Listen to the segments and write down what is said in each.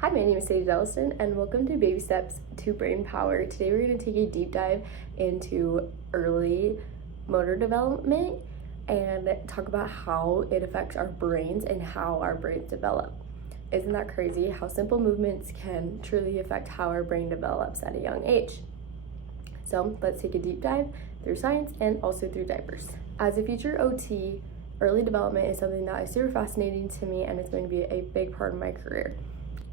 Hi, my name is Sadie Delliston, and welcome to Baby Steps to Brain Power. Today we're going to take a deep dive into early motor development and talk about how it affects our brains and how our brains develop. Isn't that crazy how simple movements can truly affect how our brain develops at a young age? So let's take a deep dive through science and also through diapers. As a future OT, early development is something that is super fascinating to me, and it's going to be a big part of my career.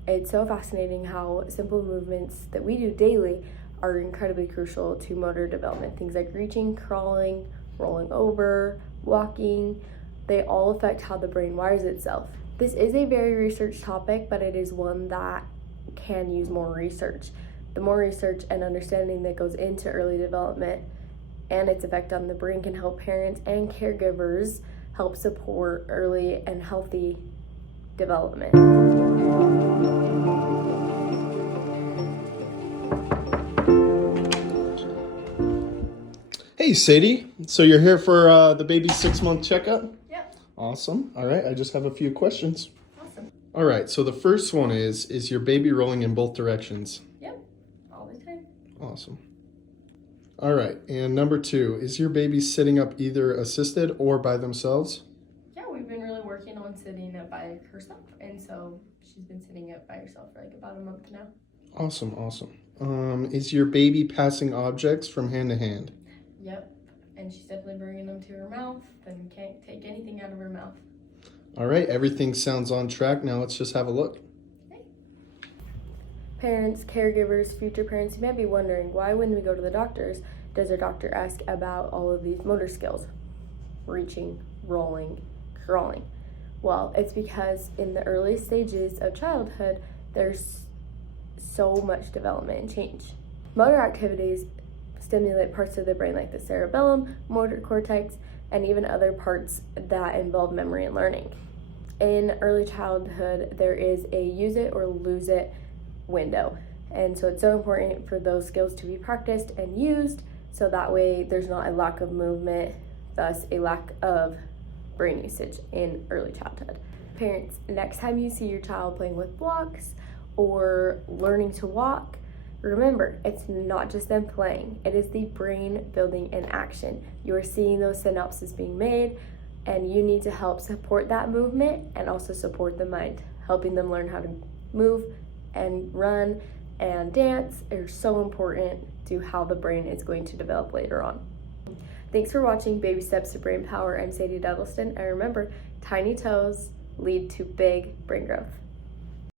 It's so fascinating how simple movements that we do daily are incredibly crucial to motor development. Things like reaching, crawling, rolling over, walking, they all affect how the brain wires itself. This is a very researched topic, but it is one that can use more research. The more research and understanding that goes into early development and its effect on the brain can help parents and caregivers help support early and healthy development. Hey Sadie, so you're here for the baby's 6-month checkup? Yep. Awesome. All right, I just have a few questions. Awesome. All right, so the first one is your baby rolling in both directions? Yep, all the time. Awesome. All right, and number 2, is your baby sitting up either assisted or by themselves? Yeah, we've been really working on sitting up by herself, and so she's been sitting up by herself for like about a month now. Awesome. Is your baby passing objects from hand to hand? Yep, and she's definitely bringing them to her mouth and can't take anything out of her mouth. All right, everything sounds on track. Now let's just have a look. Okay. Parents, caregivers, future parents, you might be wondering why when we go to the doctors, does our doctor ask about all of these motor skills? Reaching, rolling, crawling. Well, it's because in the early stages of childhood, there's so much development and change. Motor activities stimulate parts of the brain like the cerebellum, motor cortex, and even other parts that involve memory and learning. In early childhood, there is a use it or lose it window. And so it's so important for those skills to be practiced and used so that way there's not a lack of movement, thus a lack of brain usage in early childhood. Parents, next time you see your child playing with blocks or learning to walk, remember, it's not just them playing. It is the brain building in action. You are seeing those synapses being made, and you need to help support that movement and also support the mind. Helping them learn how to move and run and dance is so important to how the brain is going to develop later on. Thanks for watching Baby Steps to Brain Power. I'm Sadie Delliston, and remember, tiny toes lead to big brain growth.